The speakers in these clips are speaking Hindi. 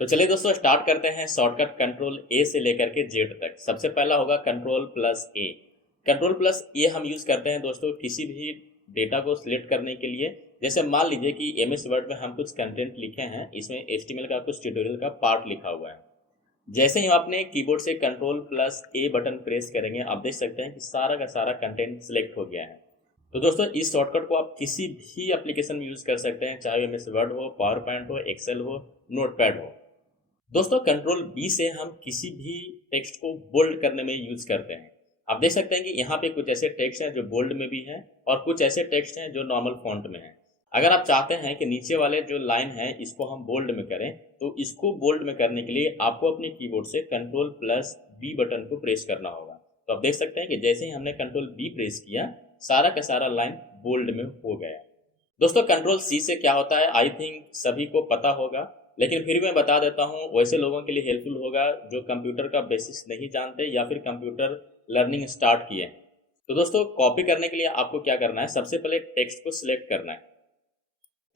तो चलिए दोस्तों स्टार्ट करते हैं शॉर्टकट कंट्रोल ए से लेकर के जेड तक। सबसे पहला होगा कंट्रोल प्लस ए। कंट्रोल प्लस ए हम यूज़ करते हैं दोस्तों किसी भी डेटा को सिलेक्ट करने के लिए। जैसे मान लीजिए कि एमएस वर्ड में हम कुछ कंटेंट लिखे हैं, इसमें एचटीएमएल का कुछ ट्यूटोरियल का पार्ट लिखा हुआ है। जैसे ही हम अपने कीबोर्ड से कंट्रोल प्लस ए बटन प्रेस करेंगे, आप देख सकते हैं कि सारा का सारा कंटेंट सिलेक्ट हो गया है। तो दोस्तों इस शॉर्टकट को आप किसी भी एप्लीकेशन में यूज़ कर सकते हैं, चाहे एमएस वर्ड हो, पावर पॉइंट हो, एक्सेल हो, नोटपैड हो। दोस्तों कंट्रोल बी से हम किसी भी टेक्स्ट को बोल्ड करने में यूज़ करते हैं। आप देख सकते हैं कि यहाँ पे कुछ ऐसे टेक्स्ट हैं जो बोल्ड में भी हैं और कुछ ऐसे टेक्स्ट हैं जो नॉर्मल फॉन्ट में हैं। अगर आप चाहते हैं कि नीचे वाले जो लाइन है इसको हम बोल्ड में करें, तो इसको बोल्ड में करने के लिए आपको अपने कीबोर्ड से कंट्रोल प्लस बी बटन को प्रेस करना होगा। तो आप देख सकते हैं कि जैसे ही हमने कंट्रोल बी प्रेस किया, सारा का सारा लाइन बोल्ड में हो गया। दोस्तों कंट्रोल सी से क्या होता है आई थिंक सभी को पता होगा, लेकिन फिर मैं बता देता हूँ, वैसे लोगों के लिए हेल्पफुल होगा जो कंप्यूटर का बेसिक्स नहीं जानते या फिर कंप्यूटर लर्निंग स्टार्ट किए हैं। तो दोस्तों कॉपी करने के लिए आपको क्या करना है, सबसे पहले टेक्स्ट को सिलेक्ट करना है।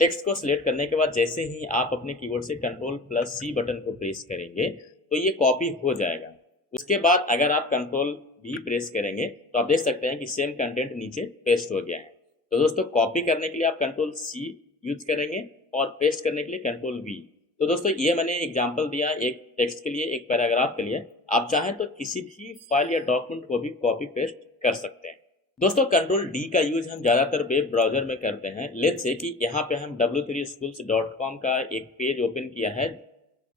टेक्स्ट को सिलेक्ट करने के बाद जैसे ही आप अपने कीबोर्ड से कंट्रोल प्लस सी बटन को प्रेस करेंगे तो ये कॉपी हो जाएगा। उसके बाद अगर आप कंट्रोल भी प्रेस करेंगे तो आप देख सकते हैं कि सेम कंटेंट नीचे पेस्ट हो गया है। तो दोस्तों कॉपी करने के लिए आप कंट्रोल सी यूज करेंगे और पेस्ट करने के लिए कंट्रोल वी। तो दोस्तों ये मैंने एग्जांपल दिया एक टेक्स्ट के लिए, एक पैराग्राफ के लिए। आप चाहें तो किसी भी फाइल या डॉक्यूमेंट को भी कॉपी पेस्ट कर सकते हैं। दोस्तों कंट्रोल डी का यूज हम ज़्यादातर वेब ब्राउजर में करते हैं। लेट्स से कि यहाँ पे हम w3schools.com का एक पेज ओपन किया है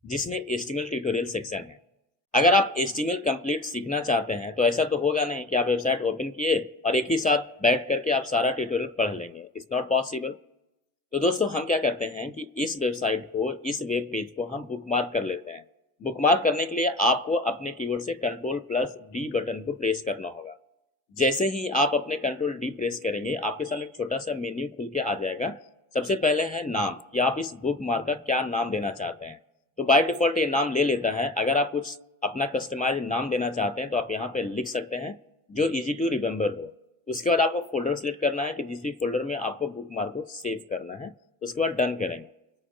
जिसमें HTML ट्यूटोरियल सेक्शन है। अगर आप HTML कंप्लीट सीखना चाहते हैं तो ऐसा तो होगा नहीं कि आप वेबसाइट ओपन किए और एक ही साथ बैठ करके आप सारा ट्यूटोरियल पढ़ लेंगे। It's not possible. तो दोस्तों हम क्या करते हैं कि इस वेबसाइट को, इस वेब पेज को हम बुकमार्क कर लेते हैं। बुकमार्क करने के लिए आपको अपने कीबोर्ड से कंट्रोल प्लस डी बटन को प्रेस करना होगा। जैसे ही आप अपने कंट्रोल डी प्रेस करेंगे, आपके सामने एक छोटा सा मेन्यू खुल के आ जाएगा। सबसे पहले है नाम, कि आप इस बुकमार्क का क्या नाम देना चाहते हैं। तो बाय डिफ़ॉल्ट ये नाम ले लेता है। अगर आप कुछ अपना कस्टमाइज नाम देना चाहते हैं तो आप यहाँ पे लिख सकते हैं जो इजी टू रिमेंबर हो। उसके बाद आपको फोल्डर सेलेक्ट करना है कि जिस भी फोल्डर में आपको बुकमार्क को सेव करना है। उसके बाद डन करेंगे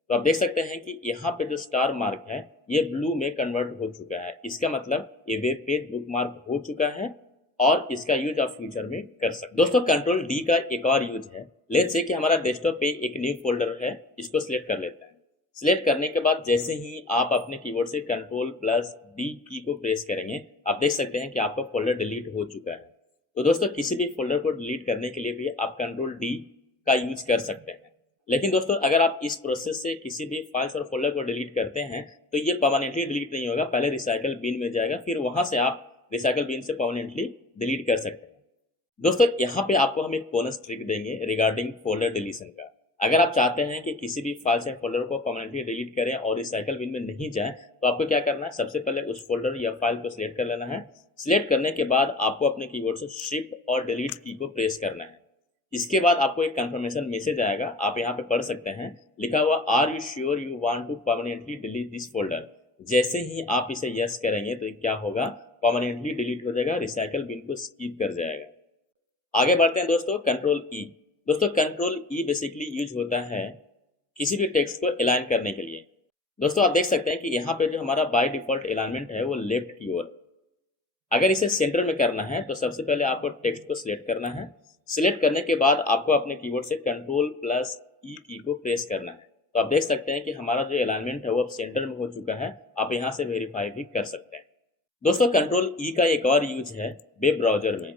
तो आप देख सकते हैं कि यहाँ पे जो स्टार मार्क है ये ब्लू में कन्वर्ट हो चुका है। इसका मतलब ये वेब पेज बुकमार्क हो चुका है और इसका यूज आप फ्यूचर में कर सकते हैं। दोस्तों कंट्रोल डी का एक और यूज है। लेट्स से कि हमारा डेस्कटॉप पे एक न्यू फोल्डर है, इसको सिलेक्ट कर लेते हैं। सिलेक्ट करने के बाद जैसे ही आप अपने कीबोर्ड से कंट्रोल प्लस डी की को प्रेस करेंगे, आप देख सकते हैं कि आपका फोल्डर डिलीट हो चुका है। तो दोस्तों किसी भी फोल्डर को डिलीट करने के लिए भी आप कंट्रोल डी का यूज कर सकते हैं। लेकिन दोस्तों अगर आप इस प्रोसेस से किसी भी फाइल्स और फोल्डर को डिलीट करते हैं तो ये परमानेंटली डिलीट नहीं होगा, पहले रिसाइकल बिन में जाएगा, फिर वहां से आप रिसाइकल बिन से परमानेंटली डिलीट कर सकते हैं। दोस्तों यहाँ पे आपको हम एक बोनस ट्रिक देंगे रिगार्डिंग फोल्डर डिलीशन का। अगर आप चाहते हैं कि किसी भी फाइल या फोल्डर को परमानेंटली डिलीट करें और रिसाइकल बिन में नहीं जाए, तो आपको क्या करना है, सबसे पहले उस फोल्डर या फाइल को सिलेक्ट कर लेना है। सिलेक्ट करने के बाद आपको अपने कीबोर्ड से शिफ्ट और डिलीट की को प्रेस करना है। इसके बाद आपको एक कंफर्मेशन मैसेज आएगा, आप यहाँ पे पढ़ सकते हैं, लिखा हुआ are you sure you want to permanently delete this folder. जैसे ही आप इसे यस करेंगे तो क्या होगा, परमानेंटली डिलीट हो जाएगा, रिसाइकल बिन को स्किप कर जाएगा। आगे बढ़ते हैं दोस्तों कंट्रोल ई। दोस्तों कंट्रोल ई बेसिकली यूज होता है किसी भी टेक्स्ट को अलाइन करने के लिए। दोस्तों आप देख सकते हैं कि यहाँ पे जो हमारा बाय डिफॉल्ट अलाइनमेंट है वो लेफ्ट की ओर। अगर इसे सेंटर में करना है तो सबसे पहले आपको टेक्स्ट को सिलेक्ट करना है। सिलेक्ट करने के बाद आपको अपने कीबोर्ड से कंट्रोल प्लस ई की को प्रेस करना है। तो आप देख सकते हैं कि हमारा जो अलाइनमेंट है वो अब सेंटर में हो चुका है। आप यहाँ से वेरीफाई भी कर सकते हैं। दोस्तों कंट्रोल ई का एक और यूज है वेब ब्राउजर में।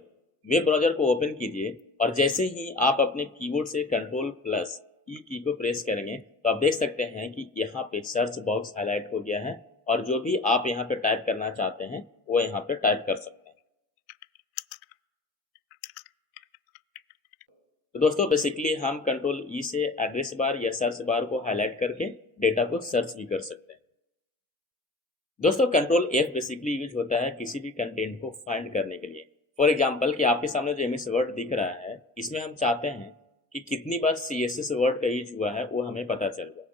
वेब ब्राउजर को ओपन कीजिए और जैसे ही आप अपने कीबोर्ड से कंट्रोल प्लस ई की को प्रेस करेंगे तो आप देख सकते हैं कि यहाँ पे सर्च बॉक्स हाईलाइट हो गया है और जो भी आप यहाँ पे टाइप करना चाहते हैं वो यहाँ पे टाइप कर सकते हैं। तो दोस्तों बेसिकली हम कंट्रोल ई से एड्रेस बार या सर्च बार को हाईलाइट करके डेटा को सर्च भी कर सकते हैं। दोस्तों कंट्रोल एफ बेसिकली यूज होता है किसी भी कंटेंट को फाइंड करने के लिए। फॉर एग्जाम्पल कि आपके सामने जो एमएस वर्ड दिख रहा है, इसमें हम चाहते हैं कि कितनी बार CSS वर्ड का यूज हुआ है वो हमें पता चल जाए।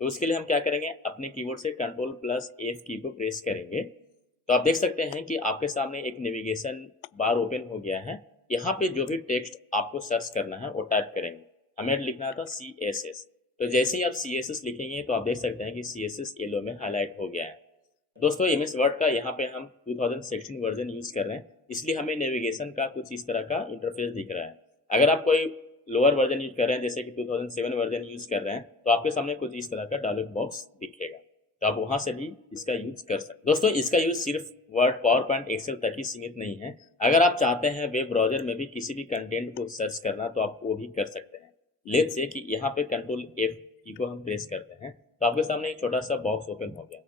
तो उसके लिए हम क्या करेंगे, अपने कीबोर्ड से कंट्रोल प्लस एफ की को प्रेस करेंगे। तो आप देख सकते हैं कि आपके सामने एक नेविगेशन बार ओपन हो गया है। यहाँ पे जो भी टेक्स्ट आपको सर्च करना है वो टाइप करेंगे। हमें लिखना था CSS। तो जैसे ही आप CSS लिखेंगे तो आप देख सकते हैं कि CSS येलो में हाईलाइट हो गया है। दोस्तों MS वर्ड का यहाँ पे हम 2016 वर्जन यूज़ कर रहे हैं, इसलिए हमें नेविगेशन का कुछ इस तरह का इंटरफेस दिख रहा है। अगर आप कोई लोअर वर्जन यूज़ कर रहे हैं, जैसे कि 2007 वर्जन यूज़ कर रहे हैं, तो आपके सामने कुछ इस तरह का डायलॉग बॉक्स दिखेगा, तो आप वहाँ से भी इसका यूज़ कर सकते हैं। दोस्तों इसका यूज़ सिर्फ वर्ड, पावर पॉइंट, एक्सेल तक ही सीमित नहीं है। अगर आप चाहते हैं वेब ब्राउजर में भी किसी भी कंटेंट को सर्च करना, तो आप वो भी कर सकते हैं। लेट्स से कि यहाँ पे कंट्रोल F की को हम प्रेस करते हैं, तो आपके सामने एक छोटा सा बॉक्स ओपन हो गया।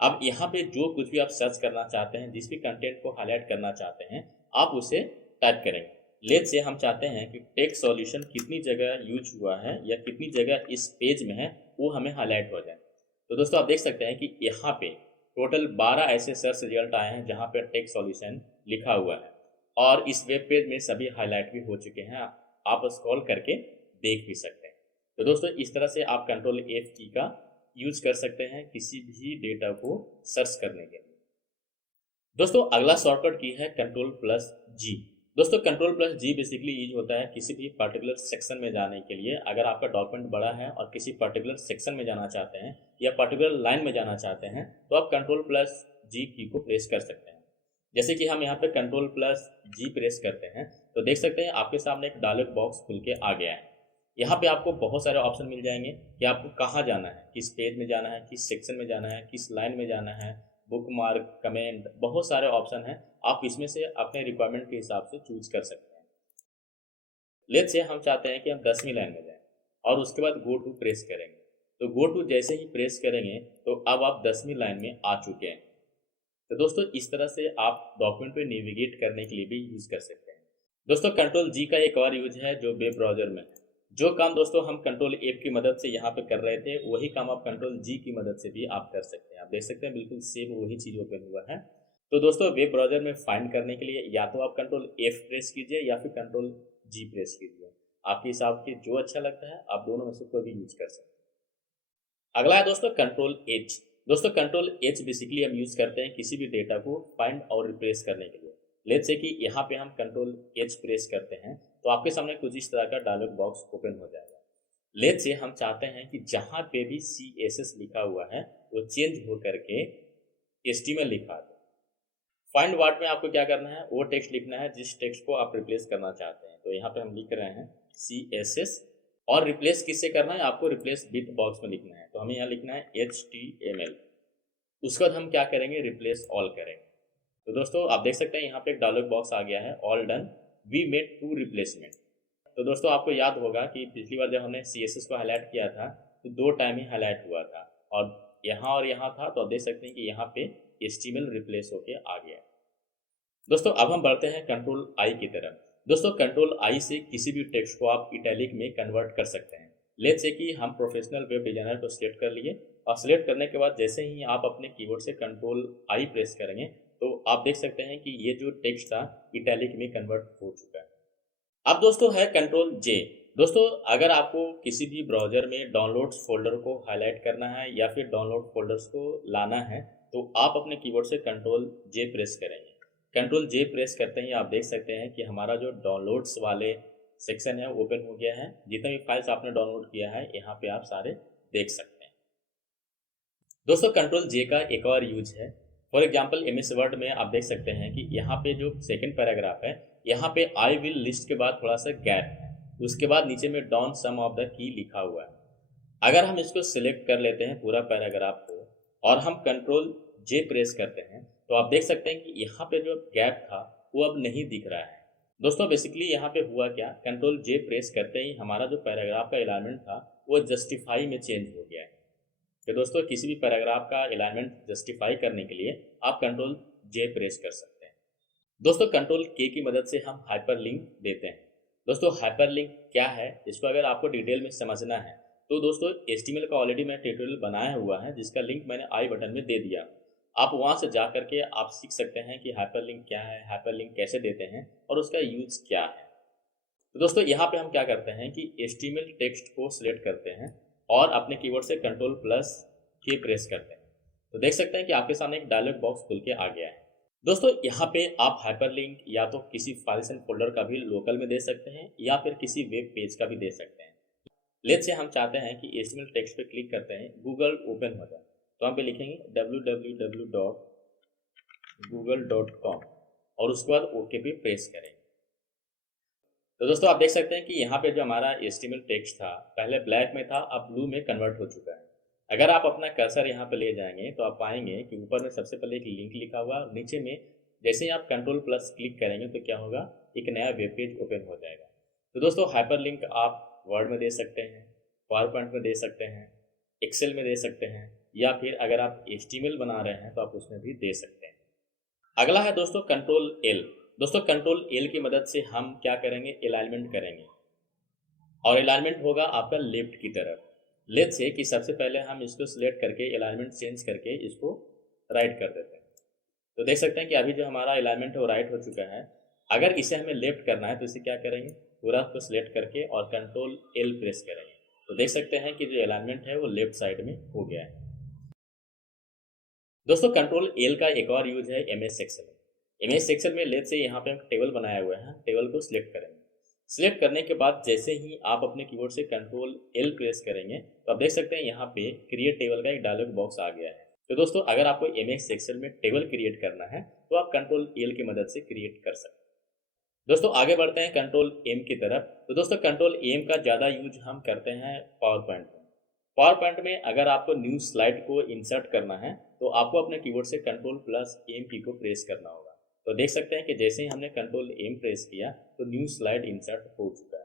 अब यहाँ पे जो कुछ भी आप सर्च करना चाहते हैं, जिस भी कंटेंट को हाईलाइट करना चाहते हैं, आप उसे टाइप करेंगे। लेट्स से हम चाहते हैं कि टेक्स्ट सॉल्यूशन कितनी जगह यूज हुआ है या कितनी जगह इस पेज में है, वो हमें हाईलाइट हो जाए। तो दोस्तों आप देख सकते हैं कि यहाँ पे टोटल 12 ऐसे सर्च रिजल्ट आए हैं जहाँ पे टेक्स्ट सॉल्यूशन लिखा हुआ है, और इस वेब पेज में सभी हाईलाइट भी हो चुके हैं। आप स्क्रॉल करके देख भी सकते हैं। तो दोस्तों इस तरह से आप कंट्रोल F की का यूज कर सकते हैं किसी भी डेटा को सर्च करने के लिए। दोस्तों अगला शॉर्टकट की है Ctrl+G। दोस्तों Ctrl+G बेसिकली यूज होता है किसी भी पर्टिकुलर सेक्शन में जाने के लिए। अगर आपका डॉक्यूमेंट बड़ा है और किसी पर्टिकुलर सेक्शन में जाना चाहते हैं या पर्टिकुलर लाइन में जाना चाहते हैं, तो आप Ctrl+G की को प्रेस कर सकते हैं। जैसे कि हम यहाँ पे Ctrl+G प्रेस करते हैं, तो देख सकते हैं आपके सामने एक डायलॉग बॉक्स खुल के आ गया है। यहाँ पे आपको बहुत सारे ऑप्शन मिल जाएंगे कि आपको कहाँ जाना है, किस पेज में जाना है, किस सेक्शन में जाना है, किस लाइन में जाना है, बुक मार्क, कमेंट, बहुत सारे ऑप्शन हैं। आप इसमें से अपने रिक्वायरमेंट के हिसाब से चूज कर सकते हैं। लेट्स से हम चाहते हैं कि हम 10वीं लाइन में जाएं और उसके बाद गो टू प्रेस करेंगे। तो गो टू जैसे ही प्रेस करेंगे तो अब आप 10वीं लाइन में आ चुके हैं। तो दोस्तों इस तरह से आप डॉक्यूमेंट पे नेविगेट करने के लिए भी यूज कर सकते हैं। दोस्तों Ctrl+G का एक और यूज है जो वेब ब्राउजर में है। जो काम दोस्तों हम Ctrl+F की मदद से यहाँ पे कर रहे थे, वही काम आप Ctrl+G की मदद से भी आप कर सकते हैं। आप देख सकते हैं बिल्कुल सेम वही चीज ओपन हुआ है। तो दोस्तों वेब ब्राउजर में फाइंड करने के लिए या तो आप Ctrl+F प्रेस कीजिए या फिर Ctrl+G प्रेस कीजिए। आपके हिसाब से जो अच्छा लगता है आप दोनों में से कोई भी यूज कर सकते हैं। अगला है दोस्तों Ctrl+H। दोस्तों Ctrl+H बेसिकली हम यूज करते हैं किसी भी डेटा को फाइंड और रिप्लेस करने के लिए। लेट्स से कि यहाँ पे हम Ctrl+H प्रेस करते हैं, तो आपके सामने कुछ इस तरह का डायलॉग बॉक्स ओपन हो जाएगा। लेट्स से हम चाहते हैं कि जहाँ पे भी CSS लिखा हुआ है वो चेंज हो करके HTML लिखा दे। फाइंड वर्ड में आपको क्या करना है, वो टेक्स्ट लिखना है जिस टेक्स्ट को आप रिप्लेस करना चाहते हैं। तो यहाँ पे हम लिख रहे हैं CSS, और रिप्लेस किससे करना है, आपको रिप्लेस विथ बॉक्स में लिखना है। तो हमें यहाँ लिखना है HTML। उसके बाद हम क्या करेंगे, रिप्लेस ऑल करेंगे। तो दोस्तों आप देख सकते हैं यहाँ पे एक डायलॉग बॉक्स आ गया है, all done, we made 2 replacement. तो दोस्तों आपको याद होगा कि पिछली बार जब हमने CSS को हाईलाइट किया था तो 2 टाइम ही हाईलाइट हुआ था, और यहाँ था। तो आप देख सकते हैं कि यहाँ पे HTML रिप्लेस होके आ गया। दोस्तों अब हम बढ़ते हैं Ctrl+I की तरफ। दोस्तों Ctrl+I से किसी भी टेक्स्ट को आप इटैलिक में कन्वर्ट कर सकते हैं। लेट्स से कि हम प्रोफेशनल वेब डिजाइनर को सिलेक्ट कर लिए, और सिलेक्ट करने के बाद जैसे ही आप अपने कीबोर्ड से Ctrl+I प्रेस करेंगे तो आप देख सकते हैं कि ये जो टेक्स्ट था इटैलिक में कन्वर्ट हो चुका है। अब दोस्तों है Ctrl+J। दोस्तों अगर आपको किसी भी ब्राउजर में डाउनलोड्स फोल्डर को हाईलाइट करना है या फिर डाउनलोड फोल्डर्स को लाना है, तो आप अपने कीबोर्ड से Ctrl+J प्रेस करेंगे। Ctrl+J प्रेस करते ही आप देख सकते हैं कि हमारा जो डाउनलोड्स वाले सेक्शन है ओपन हो गया है। जितने भी फाइल्स आपने डाउनलोड किया है यहाँ पे आप सारे देख सकते हैं। दोस्तों Ctrl+J का एक और यूज है। फॉर एग्जाम्पल MS वर्ड में आप देख सकते हैं कि यहाँ पे जो सेकंड पैराग्राफ है, यहाँ पे आई विल लिस्ट के बाद थोड़ा सा गैप है, उसके बाद नीचे में down some of the key लिखा हुआ है। अगर हम इसको सिलेक्ट कर लेते हैं पूरा पैराग्राफ को और हम Ctrl+J प्रेस करते हैं, तो आप देख सकते हैं कि यहाँ पे जो गैप था वो अब नहीं दिख रहा है। दोस्तों बेसिकली यहाँ पे हुआ क्या, Ctrl+J प्रेस करते ही हमारा जो पैराग्राफ का अलाइनमेंट था वो जस्टिफाई में चेंज हो गया है। तो दोस्तों किसी भी पैराग्राफ का अलाइनमेंट जस्टिफाई करने के लिए आप Ctrl+J प्रेस कर सकते हैं। दोस्तों Ctrl+K की मदद से हम हाइपरलिंक देते हैं। दोस्तों हाइपरलिंक क्या है, इसको अगर आपको डिटेल में समझना है तो दोस्तों HTML का ऑलरेडी मैं ट्यूटोरियल बनाया हुआ है जिसका लिंक मैंने आई बटन में दे दिया। आप वहां से जा करके आप सीख सकते हैं कि हाइपरलिंक क्या है, हाइपरलिंक कैसे देते हैं और उसका यूज क्या है। तो दोस्तों यहाँ पे हम क्या करते हैं कि HTML टेक्स्ट को सिलेक्ट करते हैं और अपने कीबोर्ड से Ctrl+K प्रेस करते हैं। तो देख सकते हैं कि आपके सामने एक डायलॉग बॉक्स खुल के आ गया है। दोस्तों यहाँ पे आप हाइपरलिंक या तो किसी फाइल्स एंड फोल्डर का भी लोकल में दे सकते हैं या फिर किसी वेब पेज का भी दे सकते हैं। लेट्स से हम चाहते हैं कि HTML टेक्स्ट पे क्लिक करते हैं, गूगल ओपन हो जाए, तो हम पे लिखेंगे www.google.com और उसके बाद ओके पे प्रेस करें। तो दोस्तों आप देख सकते हैं कि यहाँ पे जो हमारा HTML टेक्स्ट था पहले ब्लैक में था, अब ब्लू में कन्वर्ट हो चुका है। अगर आप अपना कर्सर यहाँ पे ले जाएंगे तो आप पाएंगे कि ऊपर में सबसे पहले एक लिंक लिखा हुआ, नीचे में जैसे ही आप कंट्रोल प्लस क्लिक करेंगे तो क्या होगा, एक नया वेब पेज ओपन हो जाएगा। तो दोस्तों हाइपर लिंक आप वर्ड में दे सकते हैं, पावर पॉइंट में दे सकते हैं, एक्सेल में दे सकते हैं, या फिर अगर आप HTML बना रहे हैं तो आप उसमें भी दे सकते हैं। अगला है दोस्तों कंट्रोल एल। दोस्तों कंट्रोल एल की मदद से हम क्या करेंगे, अलाइनमेंट करेंगे, और अलाइनमेंट होगा आपका लेफ्ट की तरफ। लेट्स से कि सबसे पहले हम इसको सिलेक्ट करके अलाइनमेंट चेंज करके इसको राइट कर देते हैं। तो देख सकते हैं कि अभी जो हमारा अलाइनमेंट है वो राइट हो चुका है। अगर इसे हमें लेफ्ट करना है तो इसे क्या करेंगे, पूरा को सिलेक्ट करके और कंट्रोल एल प्रेस करेंगे, तो देख सकते हैं कि जो अलाइनमेंट है वो लेफ्ट साइड में हो गया है। दोस्तों कंट्रोल एल का एक और यूज है MS एक्सेल। MS एक्सेल में लेट्स से यहाँ पे हम टेबल बनाया हुआ है, टेबल को सिलेक्ट करेंगे। सिलेक्ट करने के बाद जैसे ही आप अपने कीबोर्ड से कंट्रोल एल प्रेस करेंगे तो आप देख सकते हैं यहाँ पे क्रिएट टेबल का एक डायलॉग बॉक्स आ गया है। तो दोस्तों अगर आपको MS एक्सेल में टेबल क्रिएट करना है तो आप कंट्रोल एल की मदद से क्रिएट कर सकते हैं। दोस्तों आगे बढ़ते हैं कंट्रोल एम की तरफ। तो दोस्तों कंट्रोल एम का ज़्यादा यूज हम करते हैं पावर पॉइंट में। पावर पॉइंट में अगर आपको न्यू स्लाइड को इंसर्ट करना है तो आपको अपने कीबोर्ड से कंट्रोल प्लस एम की को प्रेस करना होगा। तो देख सकते हैं कि जैसे ही हमने कंट्रोल एम प्रेस किया तो न्यू स्लाइड इंसर्ट हो चुका है।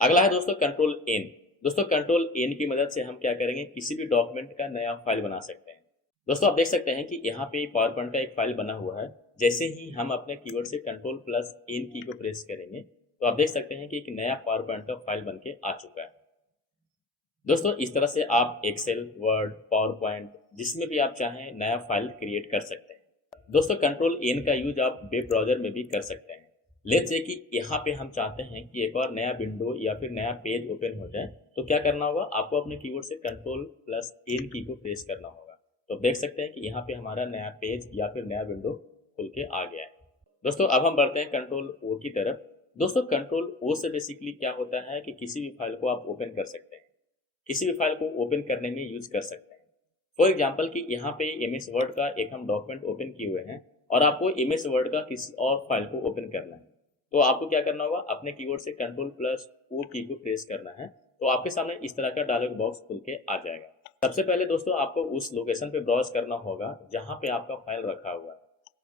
अगला है दोस्तों कंट्रोल एन। दोस्तों कंट्रोल एन की मदद से हम क्या करेंगे, किसी भी डॉक्यूमेंट का नया फाइल बना सकते हैं। दोस्तों आप देख सकते हैं कि यहाँ पे पावर पॉइंट का एक फाइल बना हुआ है। जैसे ही हम अपने कीबोर्ड से कंट्रोल प्लस एन की को प्रेस करेंगे तो आप देख सकते हैं कि एक नया पावर पॉइंट का फाइल बन के आ चुका है। दोस्तों इस तरह से आप एक्सेल, वर्ड, पावर पॉइंट जिसमें भी आप चाहें नया फाइल क्रिएट कर सकते हैं। दोस्तों कंट्रोल एन का यूज आप वेब ब्राउजर में भी कर सकते हैं। लेट्स से कि यहाँ पे हम चाहते हैं कि एक और नया विंडो या फिर नया पेज ओपन हो जाए, तो क्या करना होगा, आपको अपने कीबोर्ड से कंट्रोल प्लस एन की को प्रेस करना होगा। तो देख सकते हैं कि यहाँ पे हमारा नया पेज या फिर नया विंडो खुल के आ गया है। दोस्तों अब हम बढ़ते हैं कंट्रोल ओ की तरफ। दोस्तों कंट्रोल ओ से बेसिकली क्या होता है कि किसी भी फाइल को आप ओपन कर सकते हैं, किसी भी फाइल को ओपन करने में यूज कर सकते हैं। फॉर एग्जाम्पल कि यहाँ पे MS वर्ड का एक हम डॉक्यूमेंट ओपन किए हुए हैं और आपको MS वर्ड का किसी और फाइल को ओपन करना है, तो आपको क्या करना होगा, अपने कीबोर्ड से कंट्रोल प्लस ओ की को प्रेस करना है, तो आपके सामने इस तरह का डायलॉग बॉक्स खुल के आ जाएगा। सबसे पहले दोस्तों आपको उस लोकेशन पे ब्राउज करना होगा जहाँ पे आपका फाइल रखा हुआ है।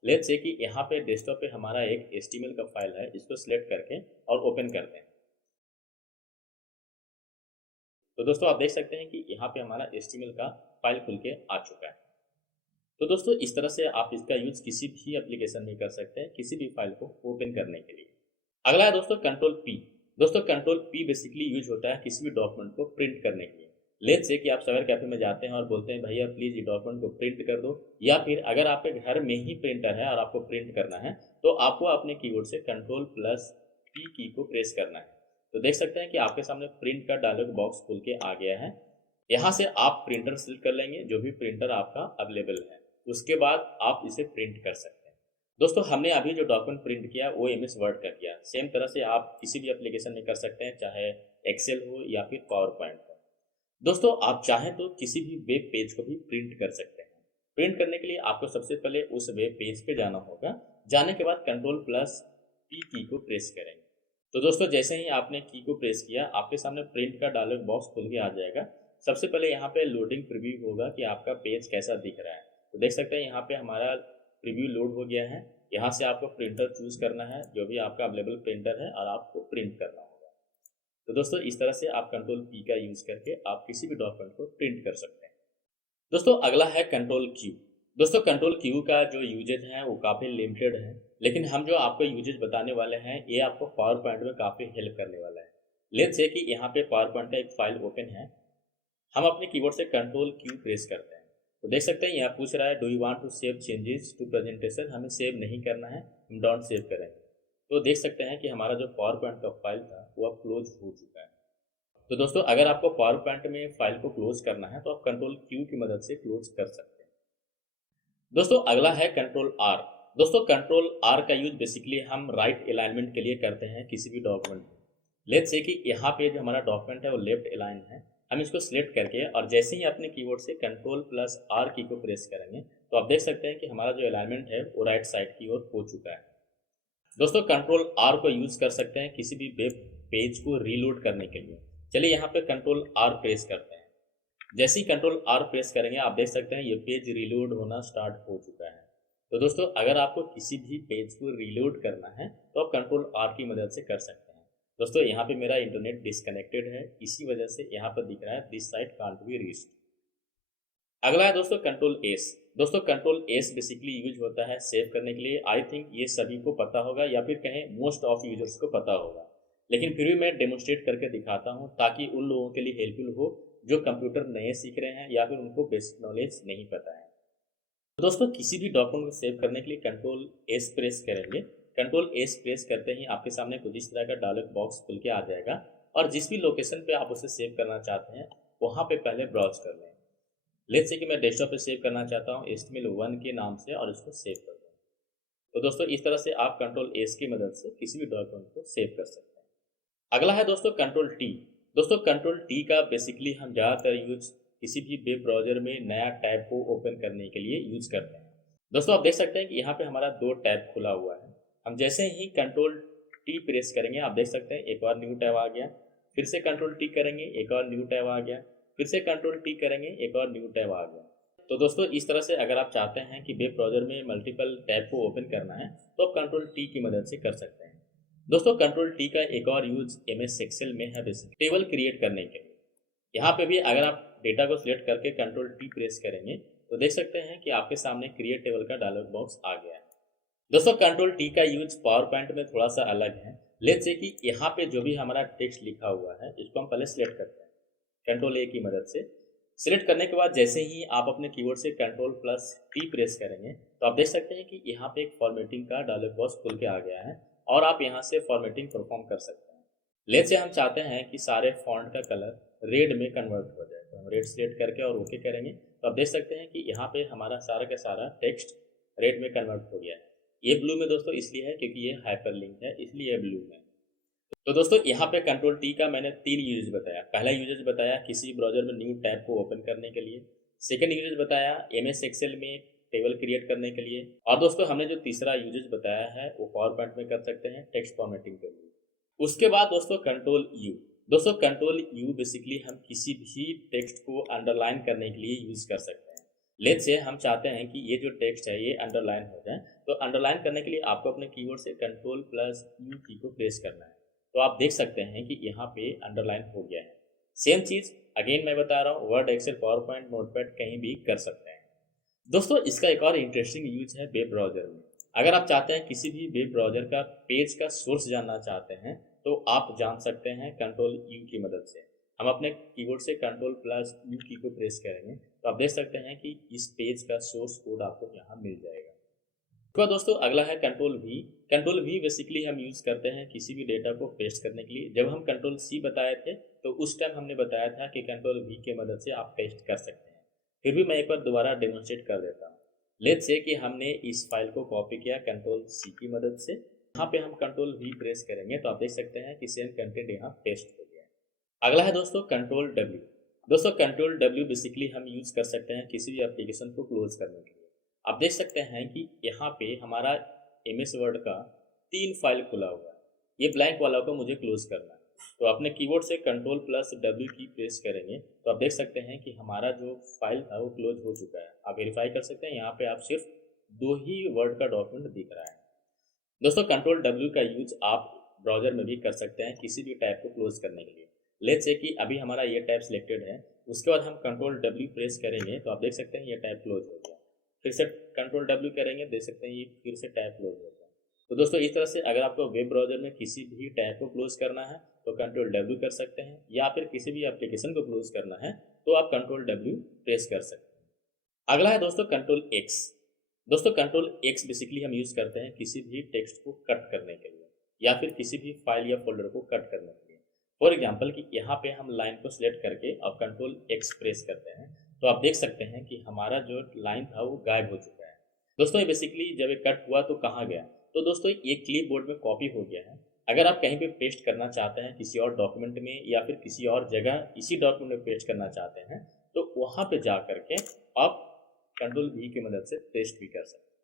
लेट्स से कि यहाँ पे डेस्कटॉप पे हमारा एक HTML का फाइल है, इसको सिलेक्ट करके और ओपन करते हैं। तो दोस्तों आप देख सकते हैं कि यहाँ पे हमारा HTML का फाइल खुल के आ चुका है। तो दोस्तों इस तरह से आप इसका यूज किसी भी एप्लीकेशन में कर सकते हैं, किसी भी फाइल को ओपन करने के लिए। अगला है दोस्तों कंट्रोल पी। दोस्तों कंट्रोल पी बेसिकली यूज होता है किसी भी डॉक्यूमेंट को प्रिंट करने के लिए। लेट्स से कि आप साइबर कैफे में जाते हैं और बोलते हैं भैया प्लीज ये डॉक्यूमेंट को प्रिंट कर दो, या फिर अगर आपके घर में ही प्रिंटर है और आपको प्रिंट करना है तो आपको अपने कीबोर्ड से कंट्रोल प्लस पी की को प्रेस करना है। तो देख सकते हैं कि आपके सामने प्रिंट का डायलॉग बॉक्स खुल के आ गया है। यहाँ से आप प्रिंटर सिलेक्ट कर लेंगे, जो भी प्रिंटर आपका अवेलेबल है, उसके बाद आप इसे प्रिंट कर सकते हैं। दोस्तों हमने अभी जो डॉक्यूमेंट प्रिंट किया वो MS वर्ड का किया, सेम तरह से आप किसी भी एप्लीकेशन में कर सकते हैं, चाहे एक्सेल हो या फिर पावर पॉइंट हो। दोस्तों आप चाहें तो किसी भी वेब पेज को भी प्रिंट कर सकते हैं। प्रिंट करने के लिए आपको सबसे पहले उस वेब पेज पे जाना होगा, जाने के बाद कंट्रोल प्लस पी की को प्रेस करेंगे। तो दोस्तों जैसे ही आपने की को प्रेस किया आपके सामने प्रिंट का डायलॉग बॉक्स खुल के आ जाएगा। सबसे पहले यहाँ पे लोडिंग प्रीव्यू होगा कि आपका पेज कैसा दिख रहा है। तो देख सकते हैं यहाँ पे हमारा प्रीव्यू लोड हो गया है। यहाँ से आपको प्रिंटर चूज करना है, जो भी आपका अवेलेबल प्रिंटर है, और आपको प्रिंट करना होगा। तो दोस्तों इस तरह से आप कंट्रोल पी का यूज करके आप किसी भी डॉक्यूमेंट को प्रिंट कर सकते हैं। दोस्तों अगला है कंट्रोल क्यू। दोस्तों कंट्रोल क्यू का जो यूजेज है वो काफ़ी लिमिटेड है, लेकिन हम जो आपको यूजेज बताने वाले हैं ये आपको पावर पॉइंट में काफ़ी हेल्प करने वाला है। लेट्स से कि यहाँ पे पावर पॉइंट का एक फाइल ओपन है, हम अपने कीबोर्ड से कंट्रोल क्यू प्रेस करते हैं। तो देख सकते हैं यहाँ पूछ रहा है do you want to save changes to presentation, हमें सेव नहीं करना है, हम डोंट सेव करेंगे। तो देख सकते हैं कि हमारा जो पावर पॉइंट का फाइल था वो अब क्लोज हो चुका है। तो दोस्तों अगर आपको पावर पॉइंट में फाइल को क्लोज करना है तो आप कंट्रोल क्यू की मदद से क्लोज कर सकते हैं। दोस्तों अगला है कंट्रोल आर। दोस्तों कंट्रोल आर का यूज बेसिकली हम राइट अलाइनमेंट के लिए करते हैं किसी भी डॉक्यूमेंट में। लेट्स से कि यहाँ पे जो हमारा डॉक्यूमेंट है वो लेफ्ट अलाइन है, हम इसको सिलेक्ट करके और जैसे ही अपने कीबोर्ड से कंट्रोल प्लस आर की को प्रेस करेंगे तो आप देख सकते हैं कि हमारा जो अलाइनमेंट है वो राइट साइड की ओर हो चुका है। दोस्तों कंट्रोल आर को यूज कर सकते हैं किसी भी वेब पेज को रीलोड करने के लिए। चलिए यहाँ पे कंट्रोल आर प्रेस करते हैं। जैसे ही कंट्रोल आर प्रेस करेंगे आप देख सकते हैं ये पेज रीलोड होना स्टार्ट हो चुका है। तो दोस्तों अगर आपको किसी भी पेज को रीलोड करना है तो आप कंट्रोल आर की मदद से कर सकते हैं। दोस्तों यहाँ पे मेरा इंटरनेट डिस्कनेक्टेड है, इसी वजह से यहाँ पर दिख रहा है this site can't be reached. अगला है दोस्तों कंट्रोल एस। दोस्तों कंट्रोल एस बेसिकली यूज होता है सेव करने के लिए। आई थिंक ये सभी को पता होगा या फिर कहें मोस्ट ऑफ यूजर्स को पता होगा, लेकिन फिर भी मैं डेमोन्स्ट्रेट करके दिखाता हूँ ताकि उन लोगों के लिए हेल्पफुल हो जो कंप्यूटर नए सीख रहे हैं या फिर उनको बेसिक नॉलेज नहीं पता है। तो दोस्तों किसी भी डॉक्यूमेंट को सेव करने के लिए कंट्रोल एस प्रेस करेंगे। कंट्रोल एस प्रेस करते ही आपके सामने कुछ इस तरह का डायलॉग बॉक्स खुल के आ जाएगा और जिस भी लोकेशन पे आप उसे सेव करना चाहते हैं वहाँ पे पहले ब्राउज कर लें। लेट्स से कि मैं डेस्कटॉप पे सेव करना चाहता हूँ HTML1 के नाम से और इसको सेव कर दूँ। तो दोस्तों इस तरह से आप कंट्रोल एस की मदद से किसी भी डॉक्यूमेंट को सेव कर सकते हैं। अगला है दोस्तों कंट्रोल टी। दोस्तों कंट्रोल टी का बेसिकली हम ज़्यादातर यूज किसी भी वेब ब्राउजर में नया टैब को ओपन करने के लिए यूज करते हैं। दोस्तों आप देख सकते हैं कि यहाँ पे हमारा 2 टैब खुला हुआ है। हम जैसे ही कंट्रोल टी प्रेस करेंगे आप देख सकते हैं एक और न्यू टैब आ गया, फिर से कंट्रोल टी करेंगे एक और न्यू टैब आ गया, फिर से कंट्रोल टी करेंगे एक और न्यू टैब आ गया। तो दोस्तों इस तरह से अगर आप चाहते हैं कि वेब ब्राउजर में मल्टीपल टैब को ओपन करना है तो आप कंट्रोल टी की मदद से कर सकते हैं। दोस्तों कंट्रोल टी का एक और यूज MS एक्सेल में है बेसिक टेबल क्रिएट करने के लिए। यहाँ पे भी अगर आप डेटा को सिलेक्ट करके कंट्रोल टी प्रेस करेंगे तो देख सकते हैं कि आपके सामने क्रिएट टेबल का डायलॉग बॉक्स आ गया है। दोस्तों कंट्रोल टी का यूज पावर पॉइंट में थोड़ा सा अलग है। लेट्स से कि यहाँ पे जो भी हमारा टेक्स्ट लिखा हुआ है इसको हम पहले सिलेक्ट करते हैं कंट्रोल ए की मदद से। सिलेक्ट करने के बाद जैसे ही आप अपने कीबोर्ड से कंट्रोल प्लस टी प्रेस करेंगे तो आप देख सकते हैं कि यहाँ पे एक फॉर्मेटिंग का डायलॉग बॉक्स खुल के आ गया है और आप यहाँ से फॉर्मेटिंग परफॉर्म कर सकते हैं। लेट्स से हम चाहते हैं कि सारे फॉन्ट का कलर रेड में कन्वर्ट हो जाए तो हम रेड सिलेक्ट करके और ओके करेंगे तो आप देख सकते हैं कि यहाँ पे हमारा सारा का सारा टेक्स्ट रेड में कन्वर्ट हो गया है। ये ब्लू में दोस्तों इसलिए है क्योंकि ये हाइपर लिंक है, इसलिए ब्लू में। तो दोस्तों यहाँ पे कंट्रोल टी का मैंने 3 यूजेज बताया। पहला यूजेज बताया किसी ब्राउजर में न्यू टैब को ओपन करने के लिए, सेकंड यूजेज बताया MS एक्सेल में टेबल क्रिएट करने के लिए, और दोस्तों हमने जो तीसरा यूजेज बताया है वो पावर पॉइंट में कर सकते हैं टेक्स्ट फॉर्मेटिंग के लिए। उसके बाद दोस्तों कंट्रोल यू। दोस्तों कंट्रोल यू बेसिकली हम किसी भी टेक्स्ट को अंडरलाइन करने के लिए यूज कर सकते हैं। लेट्स से हम चाहते हैं कि ये जो टेक्स्ट है ये अंडरलाइन हो जाए तो अंडरलाइन करने के लिए आपको अपने कीबोर्ड से कंट्रोल प्लस यू की को प्रेस करना है। तो आप देख सकते हैं कि यहाँ पे अंडरलाइन हो गया है। सेम चीज़ अगेन मैं बता रहा हूँ, Word, Excel, PowerPoint, Notepad कहीं भी कर सकते हैं। दोस्तों इसका एक और इंटरेस्टिंग यूज है वेब ब्राउजर में। अगर आप चाहते हैं किसी भी वेब ब्राउजर का पेज का सोर्स जानना चाहते हैं तो आप जान सकते हैं कंट्रोल यू की मदद से। हम अपने कीबोर्ड से कंट्रोल प्लस यू की को प्रेस करेंगे तो आप देख सकते हैं कि इस पेज का सोर्स कोड आपको यहाँ मिल जाएगा। तो दोस्तों अगला है control we. Control we basically हम यूज़ करते हैं किसी भी डेटा को पेस्ट करने के लिए। जब हम कंट्रोल सी बताए थे तो उस टाइम हमने बताया था कि कंट्रोल वी की मदद से आप पेस्ट कर सकते हैं। फिर भी मैं एक बार दोबारा डेमोन्स्ट्रेट कर देता हूँ। लेट्स से कि हमने इस फाइल को कॉपी किया कंट्रोल सी की मदद से, यहाँ पे हम कंट्रोल वी प्रेस करेंगे तो आप देख सकते हैं कि सेम कंटेंट यहाँ पेस्ट हो गया। अगला है दोस्तों कंट्रोल डब्ल्यू। दोस्तों कंट्रोल डब्ल्यू बेसिकली हम यूज़ कर सकते हैं किसी भी एप्लीकेशन को क्लोज करने के लिए। आप देख सकते हैं कि यहाँ पे हमारा MS वर्ड का 3 फाइल खुला हुआ है। ये ब्लैंक वाला को मुझे क्लोज करना है तो अपने कीबोर्ड से कंट्रोल प्लस W की प्रेस करेंगे तो आप देख सकते हैं कि हमारा जो फाइल था वो क्लोज हो चुका है। आप वेरीफाई कर सकते हैं, यहाँ पे आप सिर्फ 2 ही वर्ड का डॉक्यूमेंट दिख रहा है। दोस्तों कंट्रोल W का यूज आप ब्राउजर में भी कर सकते हैं किसी भी टैब को क्लोज करने के लिए। लेट्स से कि अभी हमारा ये टैब सिलेक्टेड है, उसके बाद हम कंट्रोल W प्रेस करेंगे तो आप देख सकते हैं ये टैब क्लोज हो गया। फिर से कंट्रोल W करेंगे, देख सकते हैं ये फिर से टैब क्लोज हो गया। तो दोस्तों इस तरह से अगर आपको वेब ब्राउजर में किसी भी टैब को क्लोज करना है तो कंट्रोल W कर सकते हैं, या फिर किसी भी एप्लीकेशन को क्लोज करना है तो आप कंट्रोल W प्रेस कर सकते हैं। अगला है दोस्तों कंट्रोल X। दोस्तों कंट्रोल X बेसिकली हम यूज़ करते हैं किसी भी टेक्स्ट को कट करने के लिए या फिर किसी भी फाइल या फोल्डर को कट करने के लिए। फॉर एग्जाम्पल कि यहाँ पे हम लाइन को सिलेक्ट करके अब कंट्रोल X प्रेस करते हैं तो आप देख सकते हैं कि हमारा जो लाइन था वो गायब हो चुका है। दोस्तों ये बेसिकली जब ये कट हुआ तो कहाँ गया, तो दोस्तों ये क्लिपबोर्ड में कॉपी हो गया है। अगर आप कहीं पे पेस्ट करना चाहते हैं किसी और डॉक्यूमेंट में या फिर किसी और जगह इसी डॉक्यूमेंट में पेस्ट करना चाहते हैं तो वहाँ पे जा करके आप कंट्रोल वी की मदद से पेस्ट भी कर सकते हैं।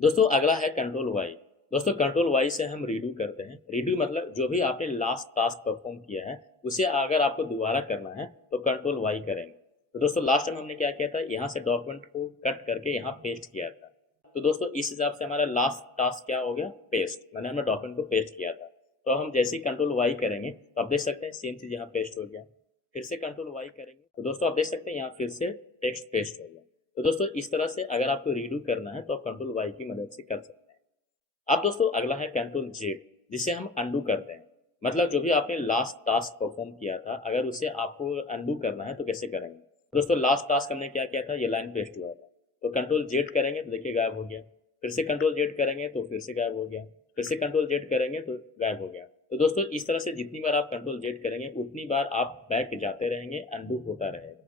दोस्तों अगला है कंट्रोल वाई। दोस्तों कंट्रोल वाई से हम रीडू करते हैं। रीडू मतलब जो भी आपने लास्ट टास्क परफॉर्म किया है उसे अगर आपको दोबारा करना है तो कंट्रोल वाई करेंगे। तो दोस्तों लास्ट टाइम हमने क्या किया था, यहाँ से डॉक्यूमेंट को कट करके यहाँ पेस्ट किया था। तो दोस्तों इस हिसाब से हमारा लास्ट टास्क क्या हो गया, पेस्ट, मैंने हमने डॉक्यूमेंट को पेस्ट किया था। तो हम जैसे ही कंट्रोल वाई करेंगे तो आप देख सकते हैं सेम चीज़ यहाँ पेस्ट हो गया। फिर से कंट्रोल वाई करेंगे तो दोस्तों आप देख सकते हैं यहाँ फिर से टेक्स्ट पेस्ट हो गया। तो दोस्तों इस तरह से अगर आपको रीडू करना है तो आप कंट्रोल वाई की मदद से कर सकते हैं। अब दोस्तों अगला है कंट्रोल जेड, जिसे हम अंडू करते हैं। मतलब जो भी आपने लास्ट टास्क परफॉर्म किया था अगर उसे आपको अंडू करना है तो कैसे करेंगे। दोस्तों लास्ट टास्क हमने क्या किया था, ये लाइन पेस्ट हुआ था, तो कंट्रोल जेड करेंगे तो देखिए गायब हो गया। फिर से कंट्रोल जेड करेंगे तो फिर से गायब हो गया। फिर से कंट्रोल जेड करेंगे तो गायब हो गया। तो दोस्तों इस तरह से जितनी बार आप कंट्रोल जेड करेंगे उतनी बार आप बैक जाते रहेंगे, अंडू होता रहेगा।